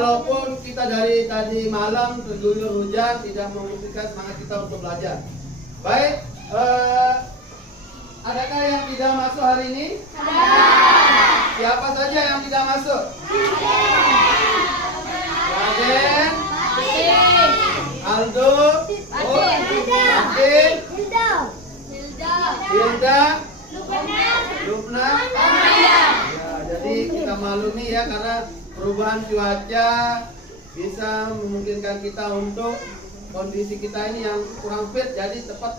walaupun kita dari tadi malam terguyur hujan tidak memungkinkan semangat kita untuk belajar. Baik, adakah yang tidak masuk hari ini? Siapa saja yang tidak masuk? Raden, Aldo, Martin, Hilda, Lubna. Ya, jadi kita maklumi ya, karena perubahan cuaca bisa memungkinkan kita untuk kondisi kita ini yang kurang fit, jadi cepat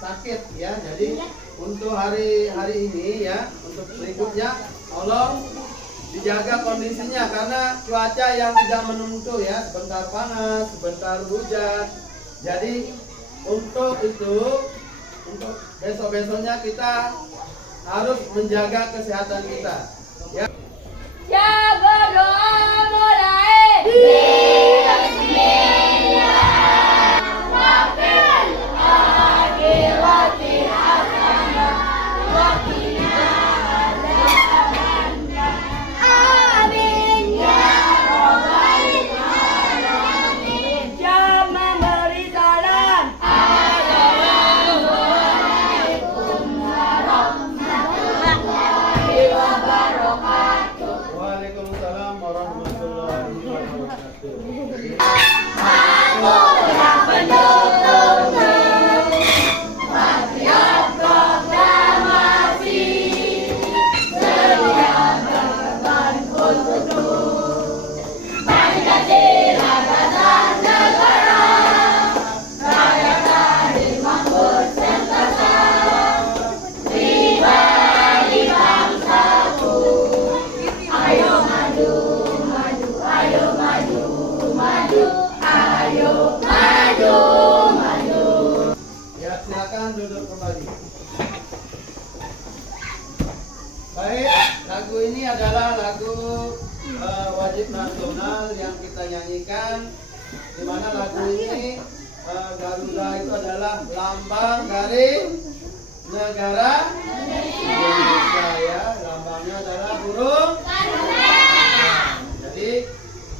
sakit ya. Jadi untuk hari ini ya, untuk berikutnya tolong dijaga kondisinya, karena cuaca yang tidak menentu ya, sebentar panas, sebentar hujan. Jadi untuk itu, untuk besok-besoknya kita harus menjaga kesehatan kita ya. Ya, berdoa mulai. Waalaikumsalam warahmatullahi wabarakatuh. Ya, silakan duduk kembali. Baik, lagu ini adalah lagu wajib nasional yang kita nyanyikan, di mana lagu ini Garuda itu adalah lambang dari negara Indonesia ya. Lambangnya adalah burung. Jadi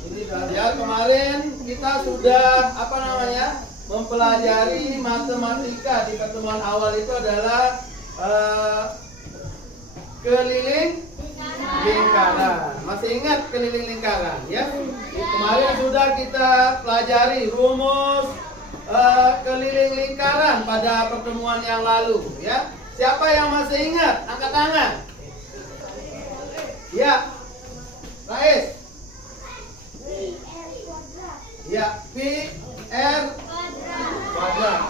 ini ya, kemarin kita sudah mempelajari matematika di pertemuan awal, itu adalah keliling lingkaran. Masih ingat keliling lingkaran ya? Kemarin sudah kita pelajari rumus keliling lingkaran pada pertemuan yang lalu ya. Siapa yang masih ingat? Angkat tangan. Ya, Rais. Ya, Pi R kuadrat.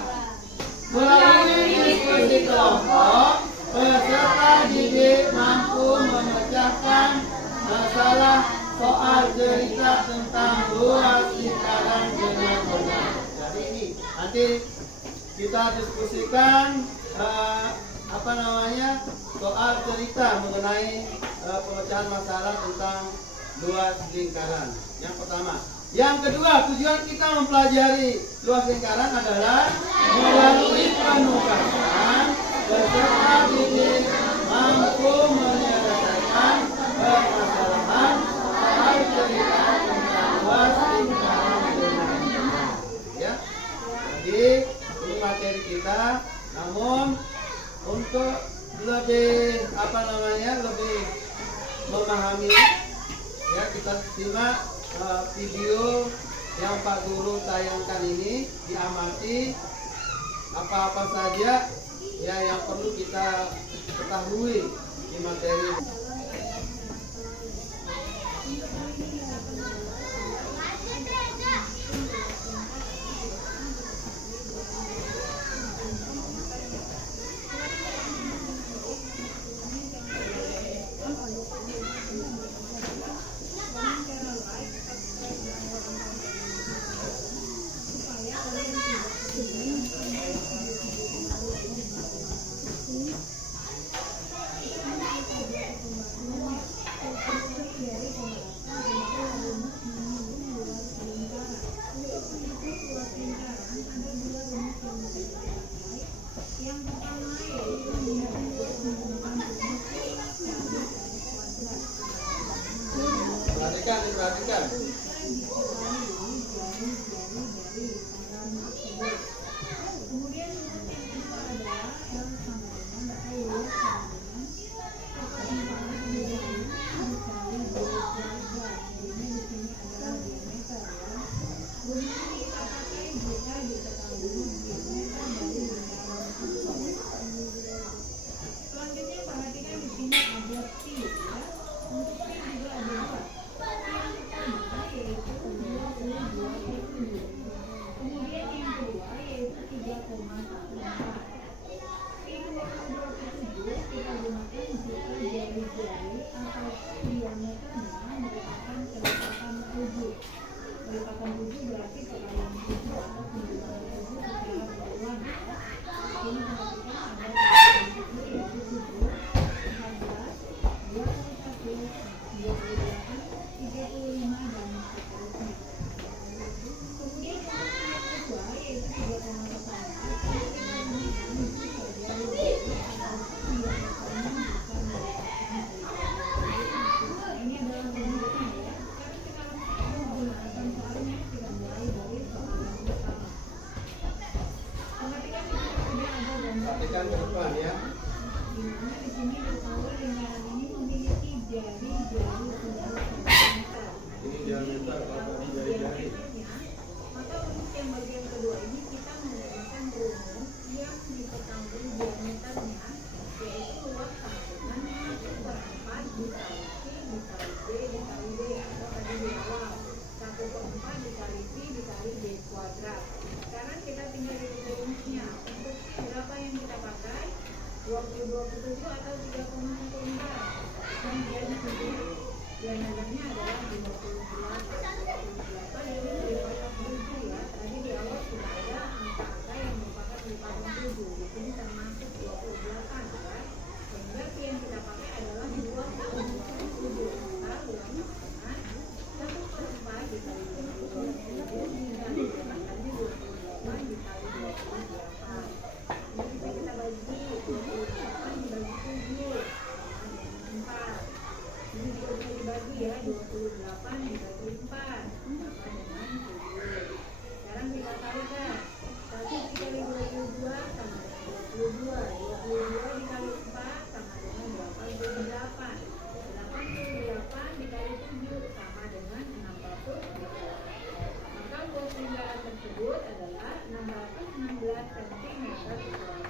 Melalui diskusi kelompok, peserta didik mampu memecahkan masalah soal cerita tentang luas lingkaran dengan benar. Jadi ini nanti kita diskusikan soal cerita mengenai pemecahan masalah tentang luas lingkaran. Yang pertama. Yang kedua, tujuan kita mempelajari luas lingkaran adalah melalui penugasan peserta didik mampu menyelesaikan permasalahan soal cerita tentang luas lingkaran dengan benar. Ya, jadi ini materi kita. Namun untuk lebih lebih memahami ya, kita simak video yang Pak Guru tayangkan ini, diamati apa-apa saja ya yang perlu kita ketahui di materi. selesaikan ke depan ya. Di sini diketahui lingkaran ini memiliki jari-jari Ini diameter kalau tadi jari-jari. maka untuk yang bagian kedua ini kita menggunakan rumus yang diketahui diameternya, yaitu luas sambungan 1/4 dikali C dikali D atau tadi di awal 1/4 dikali Pi dikali D kuadrat. Sekarang kita tinggal di rumusnya. Untuk berapa yang kita pakai? 20/27 atau 3,14. Kemudian diameternya adalah 28 ini dipotong 7 ya. Tadi di awal sudah ada angka-angka yang merupakan lipatan 7. Di sini termasuk 28 ya. Sehingga yang kita pakai adalah 27. Maka ulangi dengan 1/4 dikali 27 dikali diameternya 28 dikali 28. Ini bisa kita bagi 28 dibagi 7 sama dengan 4. Ini juga bisa dibagi ya, 28 dibagi 4 sama dengan 7. Sekarang kita kalikan 1 dikali 22 sama dengan 22. 22 dikali 4 sama dengan 88. 88 dikali 7 sama dengan 68. Maka luas lingkaran tersebut adalah 616 cm kuadrat.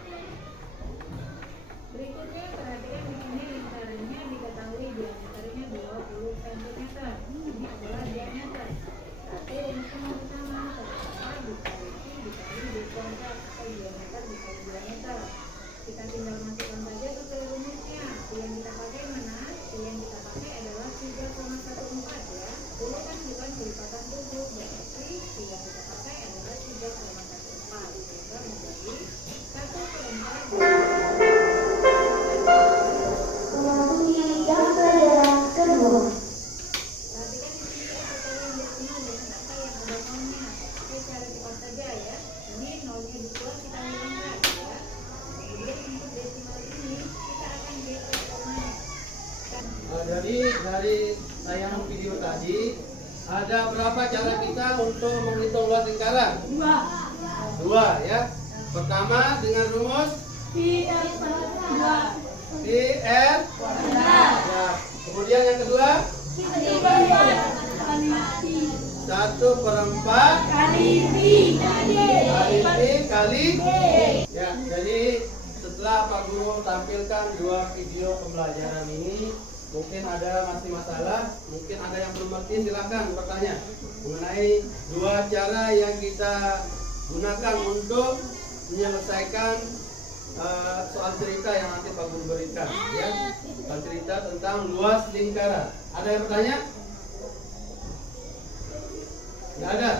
Berikutnya perhatikan di sini lingkarannya diketahui diameternya 20 cm. Ini adalah diameter. Berarti rumusnya sama 1/4 dikali Pi dikali D kuadrat atau diameter dikali diameter. Kita tinggal masukkan saja ke rumusnya. Pi yang kita pakai mana? Pi yang kita pakai adalah 3,14 ya. 10 kan bukan kelipatan 7, berarti Pi yang kita pakai adalah 3,14 sehingga menjadi 1/4 Perhatikan di sini kita desimal dengan angka yang ada nolnya. Secara cepat saja ya. Ini nolnya 2 kita hilangkan ya. Kemudian untuk desimal ini kita akan geser komanya. Jadi dari tayangan video tadi ada berapa cara kita untuk menghitung luas lingkaran? 2 ya. Pertama dengan rumus Pi R kuadrat. Pi R Kuadrat. ya. Kemudian yang kedua 1/4 kali Pi 1/4 kali Pi kali kali Pi kali D. ya. Jadi setelah Pak Guru tampilkan 2 video pembelajaran ini, mungkin ada masih masalah, mungkin ada yang belum ngerti, silakan bertanya mengenai 2 cara yang kita gunakan untuk menyelesaikan soal cerita yang nanti Pak Guru berikan ya. Soal cerita tentang luas lingkaran. Ada yang bertanya? Tidak ada?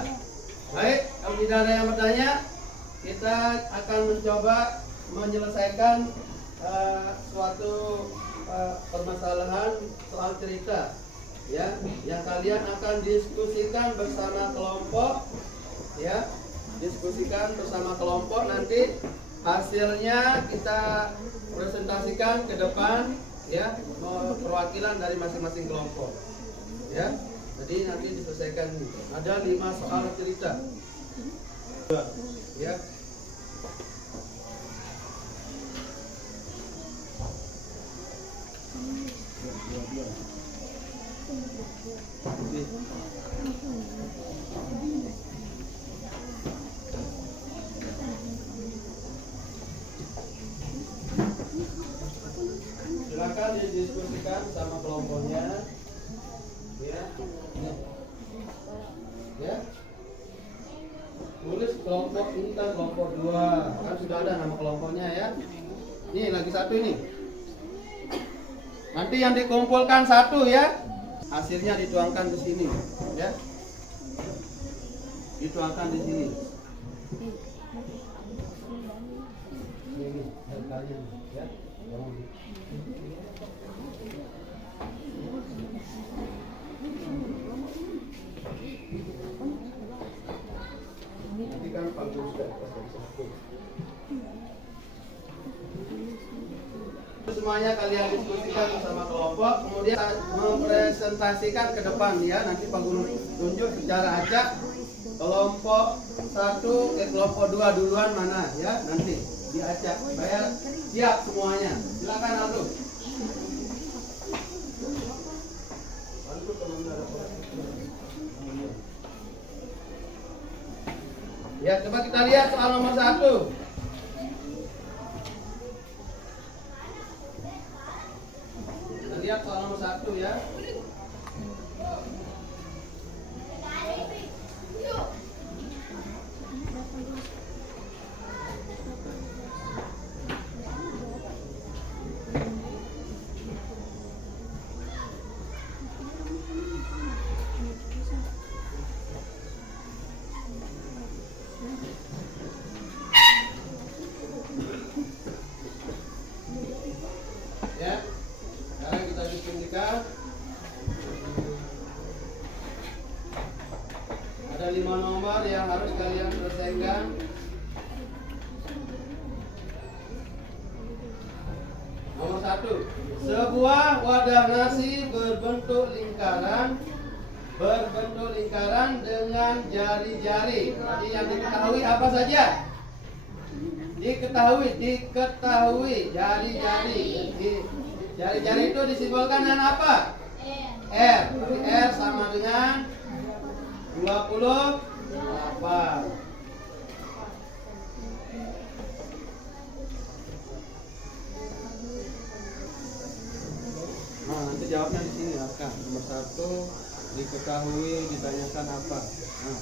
Baik, kalau tidak ada yang bertanya, kita akan mencoba menyelesaikan suatu permasalahan soal cerita ya, yang kalian akan diskusikan bersama kelompok ya. Diskusikan bersama kelompok, nanti hasilnya kita presentasikan ke depan ya, perwakilan dari masing-masing kelompok ya. Jadi nanti diselesaikan. Ada 5 soal cerita ya. Silakan didiskusikan sama kelompoknya ya. Ya. Tulis kelompok ini kan kelompok 2. Kan sudah ada nama kelompoknya ya. Nih lagi 1 ini. Nanti yang dikumpulkan 1 ya. Hasilnya dituangkan di sini ya. Dituangkan di sini. Ini kalian ya. Nanti kan Pak Guru sudah kasih 1. Semuanya kalian diskusikan bersama kelompok, kemudian mempresentasikan ke depan ya. Nanti Pak Guru tunjuk secara acak kelompok 1 ke kelompok 2 duluan mana ya nanti. diacak. Bayar siap semuanya. Silakan Aldo. Ya, coba kita lihat soal nomor 1. Kita lihat soal nomor 1 ya. Ya, sekarang kita diskusikan. Ada 5 nomor yang harus kalian selesaikan. Nomor 1, sebuah wadah nasi berbentuk lingkaran dengan jari-jari. Jadi yang diketahui apa saja? Diketahui jari-jari. Jari-jari itu disimbolkan dengan apa? R. R sama dengan 28. Nah, nanti jawabnya di sini Arka. Nomor 1 diketahui, ditanyakan apa? Nah.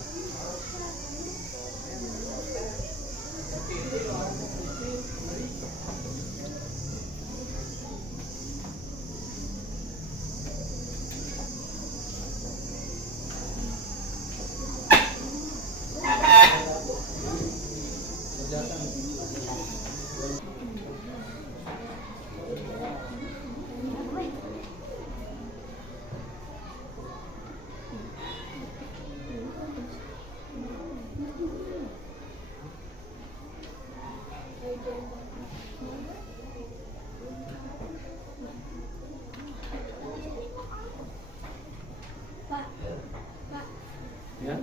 Ya.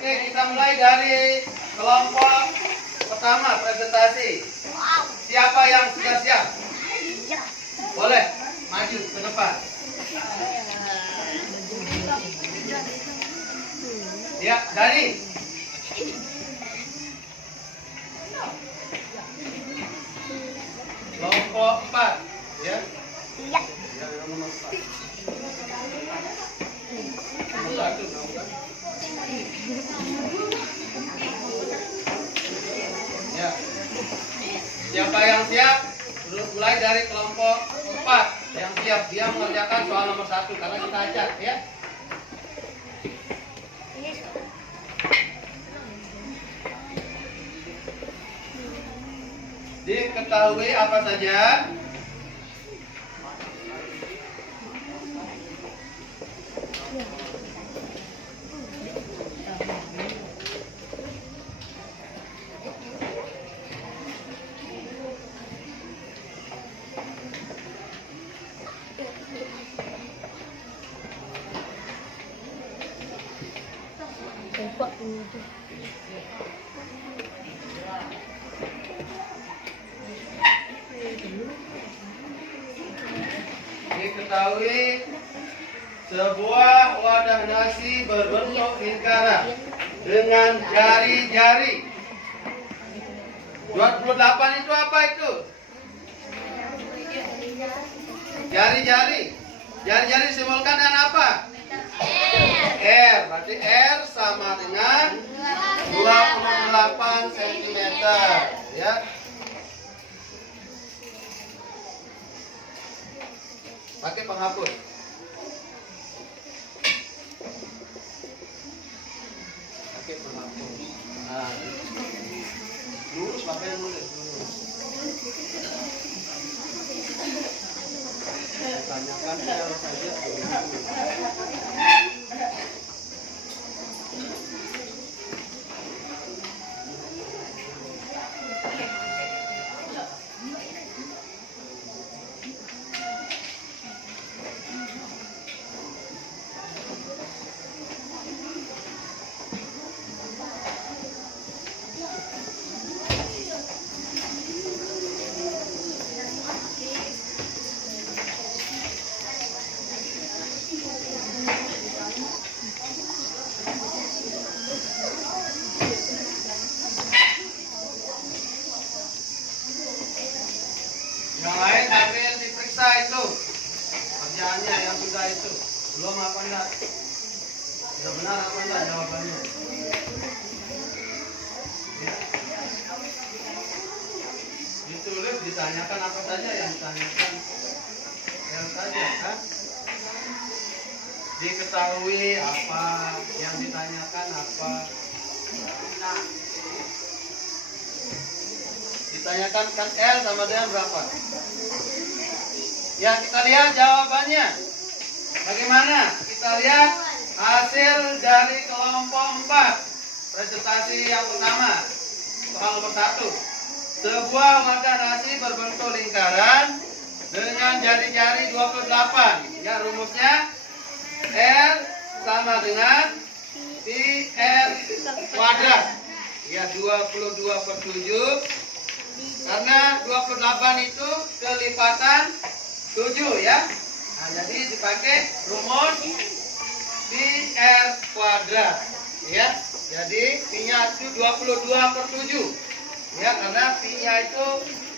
Oke, kita mulai dari kelompok pertama presentasi. Siapa yang sudah siap? Boleh maju ke depan. Ya, Dani. Kelompok 4, ya. Iya. Yang nomor 4. Nomor 1, nomor 1. Ya. Siapa yang siap? Mulai dari kelompok 4 yang siap, dia mengerjakan soal nomor 1 karena kita ajak, ya. Diketahui apa saja? diketahui sebuah wadah nasi berbentuk lingkaran dengan jari-jari. 28 itu apa itu? Jari-jari. Jari-jari disimbolkan dengan apa? R. Berarti R sama dengan 28 cm. Ya. Pakai penghapus. Pakai penghapus. Nah, lurus, pakai yang lurus. Tanyakan L saja. Yang lain sambil diperiksa itu kerjaannya yang sudah itu belum apa enggak, sudah benar apa enggak jawabannya. Ya. Ditulis, ditanyakan apa saja yang ditanyakan, yang saja kan. Diketahui apa yang ditanyakan apa. Nah. Ditanyakan kan L sama dengan berapa? Ya, kita lihat jawabannya. Bagaimana? Kita lihat hasil dari kelompok 4. Presentasi yang pertama. Soal nomor 1. Sebuah wadah nasi berbentuk lingkaran dengan jari-jari 28. Ya, rumusnya R sama dengan pi R kuadrat. Ya, 22/7. Karena 28 itu kelipatan 7 ya. Nah, jadi dipakai rumus pi R kuadrat ya. Jadi pi-nya itu 22/7 ya, karena pi-nya itu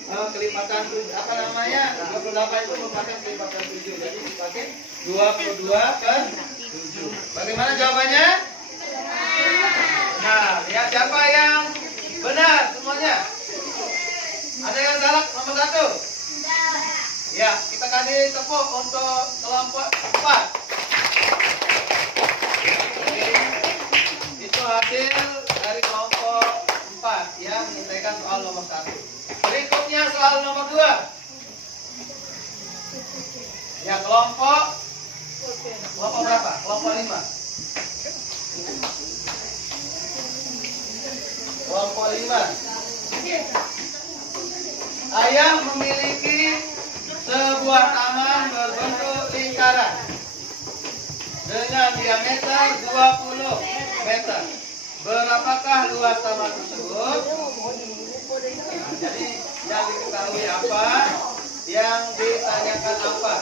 kelipatan 7, apa namanya? 28 itu merupakan kelipatan 7. Jadi dipakai 22/7. Bagaimana jawabannya? Nah, lihat siapa yang benar semuanya. Ada yang salah nomor 1? Ya, kita kasih tepuk untuk kelompok 4. Itu hasil dari kelompok 4 yang menyelesaikan soal nomor 1. Berikutnya soal nomor 2. Ya, kelompok berapa? Kelompok 5. Kelompok 5. Ayah memiliki sebuah taman berbentuk lingkaran dengan diameter 20 meter. Berapakah luas taman tersebut? Nah, jadi yang diketahui apa? Yang ditanyakan apa?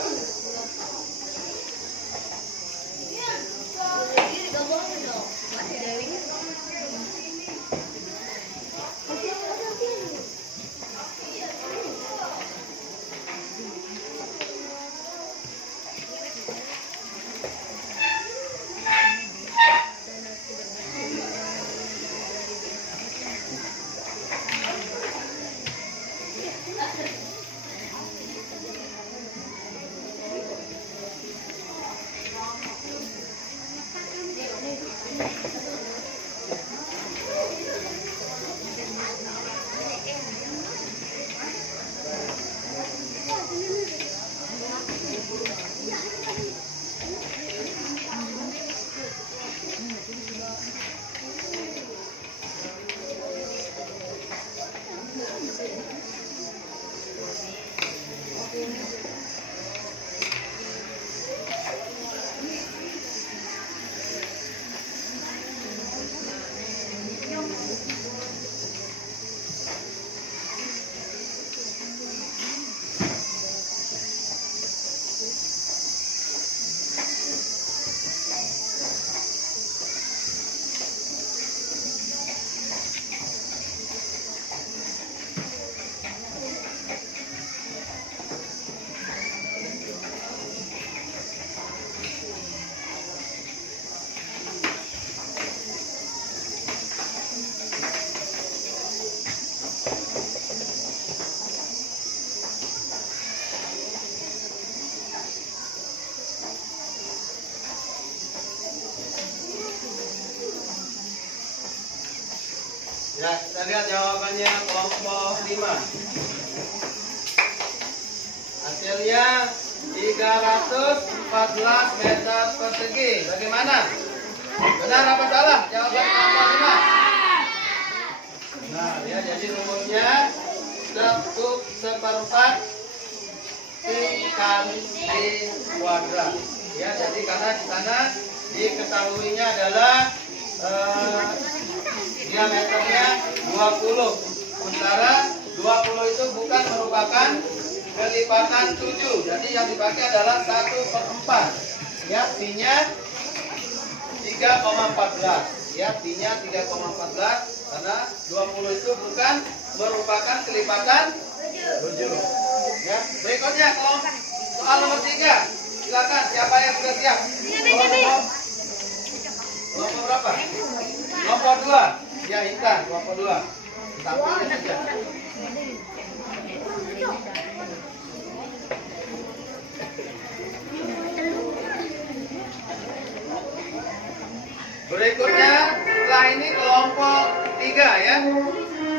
Ya, kita lihat jawabannya kelompok 5. Hasilnya 314 meter persegi. Bagaimana? Benar apa salah? Jawaban kelompok 5. Nah, ya, jadi rumusnya cukuk seperempat I kali I kuadrat. Ya, jadi karena di sana diketahuinya adalah diameternya 20. Sementara 20 itu bukan merupakan kelipatan 7. Jadi yang dipakai adalah 1/4. Ya, pi-nya 3,14. Ya, pi-nya 3,14 karena 20 itu bukan merupakan kelipatan 7. Ya, berikutnya soal nomor 3. Silakan, siapa yang sudah siap? Kelompok berapa? Kelompok 2. Ya, Intan, kelompok 2. Tampilin saja. Berikutnya, setelah ini kelompok 3 ya.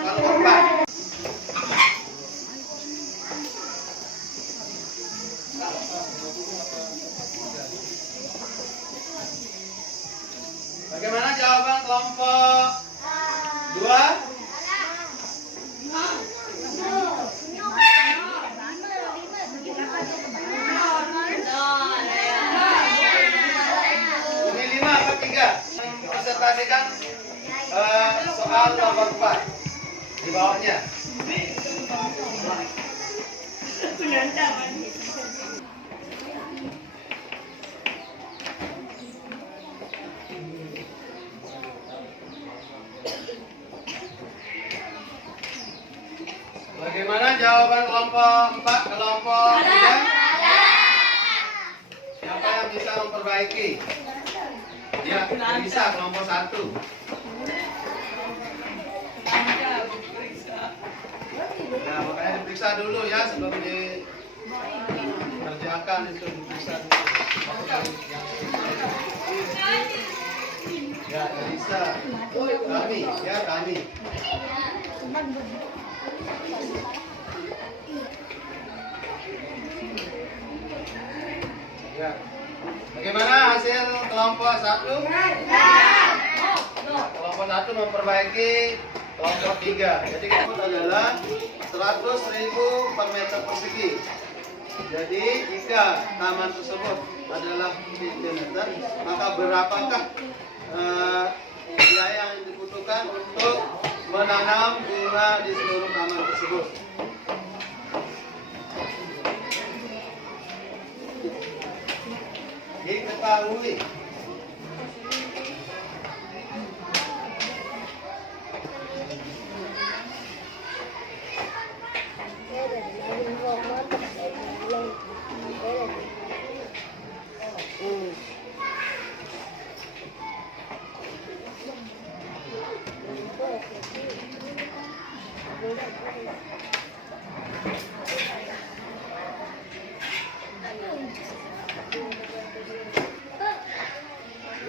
Kelompok 4. Bagaimana jawaban kelompok 2? Ini 5 apa 3? Presentasikan soal nomor 4 di bawahnya. Bagaimana jawaban kelompok 4, kelompok 3? Siapa yang bisa memperbaiki? Ya, bisa kelompok 1. Ya, makanya diperiksa dulu ya sebelum dikerjakan itu diperiksa dulu. Ya, bisa. Kami, ya kami. Ya. Bagaimana hasil kelompok 1? Kelompok 1 memperbaiki kelompok 3. Jadi kelompok adalah 100.000 per meter persegi. Jadi jika taman tersebut adalah meter, maka berapakah biaya yang dibutuhkan untuk menanam bunga di seluruh taman tersebut? Diketahui.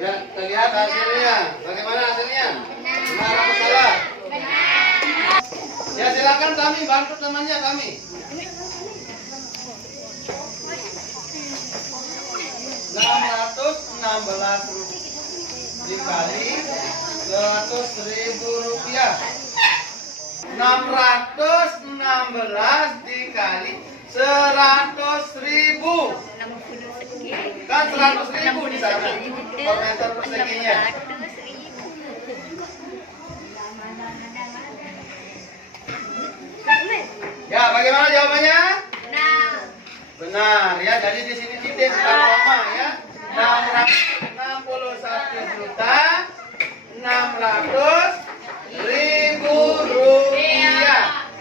Ya, kita lihat hasilnya. Bagaimana hasilnya? Benar atau salah? Ya, silakan kami bantu temannya kami. 616 dikali 100.000 rupiah. 616 dikali 100.000. Kan 100.000 di sana per meter perseginya. Ya, bagaimana jawabannya? Benar ya. Jadi di sini titik bukan koma ya. 661.600.000 rupiah.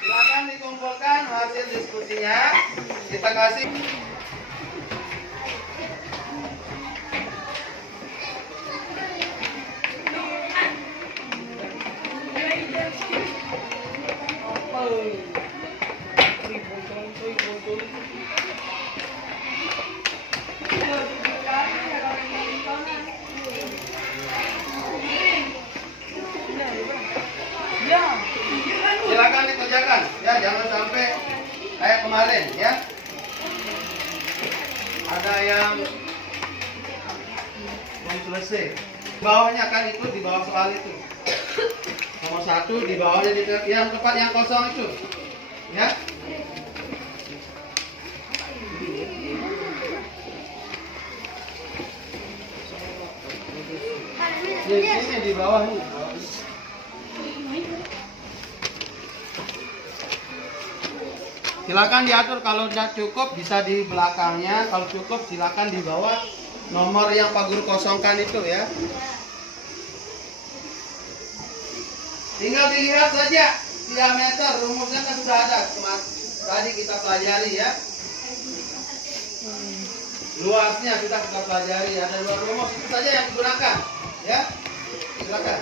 Silakan dikumpulkan hasil diskusinya. Kita kasih. Kayak kemarin ya. Ada yang belum selesai. Di bawahnya kan itu, di bawah soal itu. Nomor 1 di bawahnya yang tempat yang kosong itu. Ya. Ini di bawah nih. Silakan diatur, kalau tidak cukup bisa di belakangnya, kalau cukup silakan di bawah nomor yang Pak Guru kosongkan itu ya. Tinggal dilihat saja diameter, rumusnya kan sudah ada tadi kita pelajari ya. Luasnya kita pelajari, ada 2 rumus itu saja yang digunakan ya. Silakan.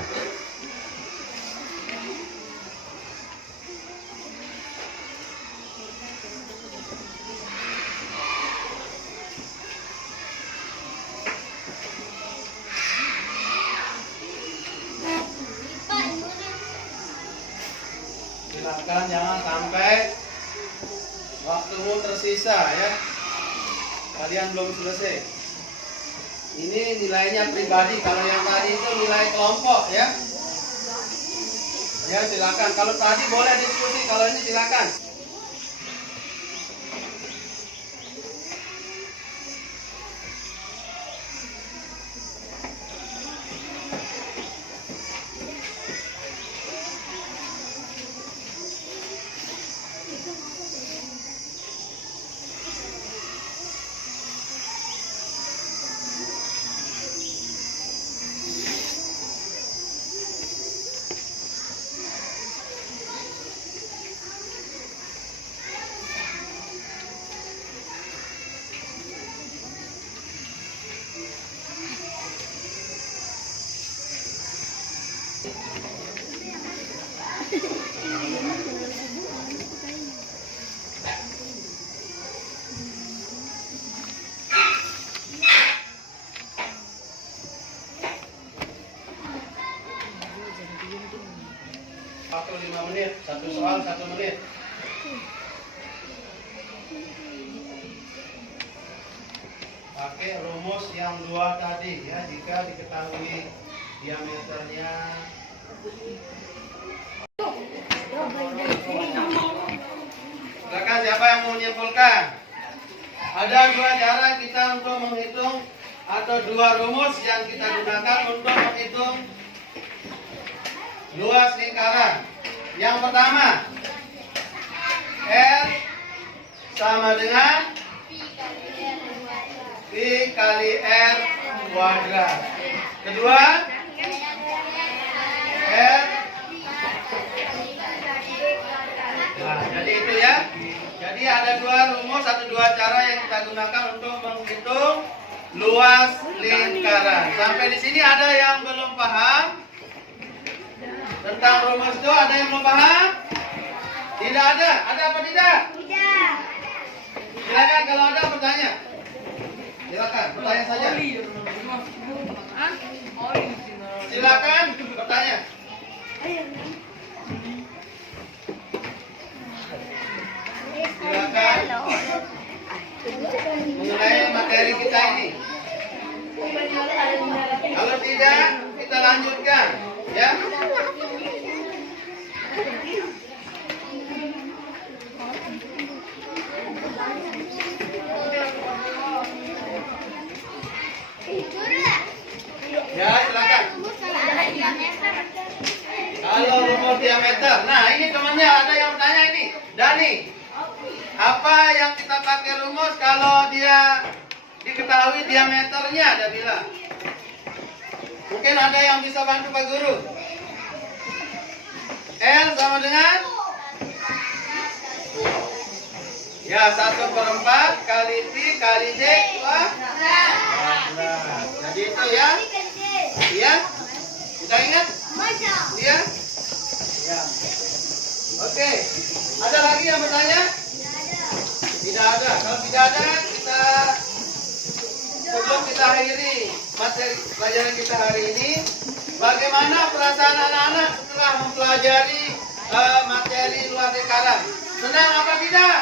Silakan, jangan sampai waktumu tersisa ya. Kalian belum selesai. Ini nilainya pribadi, kalau yang tadi itu nilai kelompok ya. Ya silakan, kalau tadi boleh diskusi, kalau ini silakan. Waktu 5 menit, satu soal 1 menit. Pakai rumus yang 2 tadi ya, jika diketahui diameternya. Silakan, siapa yang mau menyimpulkan? Ada 2 cara kita untuk menghitung atau 2 rumus yang kita gunakan untuk menghitung luas lingkaran. Yang pertama, R sama dengan P kali R kuadrat. Kedua, R. Nah, jadi itu ya. Jadi ada 2 rumus atau 2 cara yang kita gunakan untuk menghitung luas lingkaran. Sampai di sini ada yang belum paham tentang rumus itu? Ada yang belum paham? Tidak ada? Ada apa tidak? Tidak. Silakan kalau ada bertanya. Silakan bertanya saja. Silakan bertanya. Silakan mengenai materi kita ini. Kalau tidak, kita lanjutkan, ya. Ya, silakan. Kalau rumus diameter. Nah, ini temannya ada yang bertanya ini. Dani, apa yang kita pakai rumus kalau dia diketahui diameternya? Dia bilang. Mungkin ada yang bisa bantu Pak Guru. L sama dengan? Ya, 1/4 kali P kali D kuadrat. Jadi itu ya. Iya? Kita ingat? Iya? Ya. Oke. Ada lagi yang bertanya? Tidak ada. Kalau tidak ada, kita sebelum kita akhiri materi pelajaran kita hari ini, bagaimana perasaan anak-anak setelah mempelajari materi luas lingkaran? Senang apa tidak?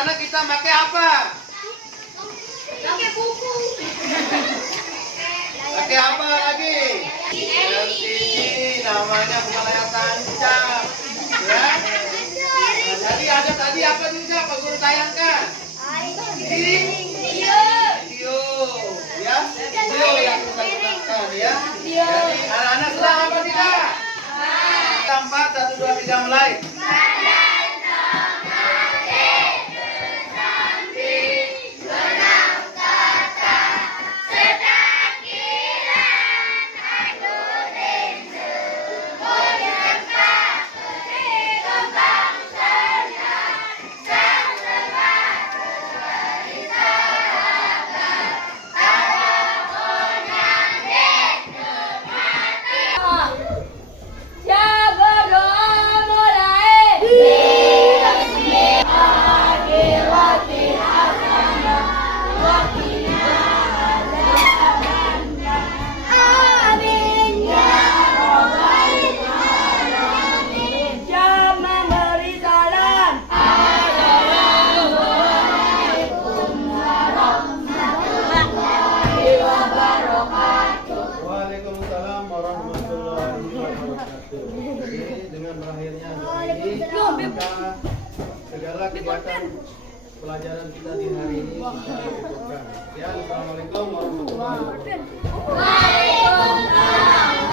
anak-anak kita pakai apa? Pakai buku. Pakai apa lagi? LCD, namanya bukan layar tancap. Ya. Nah, jadi ada tadi apa juga Pak Guru tayangkan? Video. Ya, video yang kita gunakan ya. Jadi anak-anak sedang apa tidak? 4, 1, 2, 3 mulai. Waalaikumsalam warahmatullahi wabarakatuh. Jadi dengan berakhirnya ini maka segala kegiatan pelajaran kita di hari ini bisa ditutup. Ya, assalamualaikum warahmatullahi wabarakatuh. Waalaikumsalam.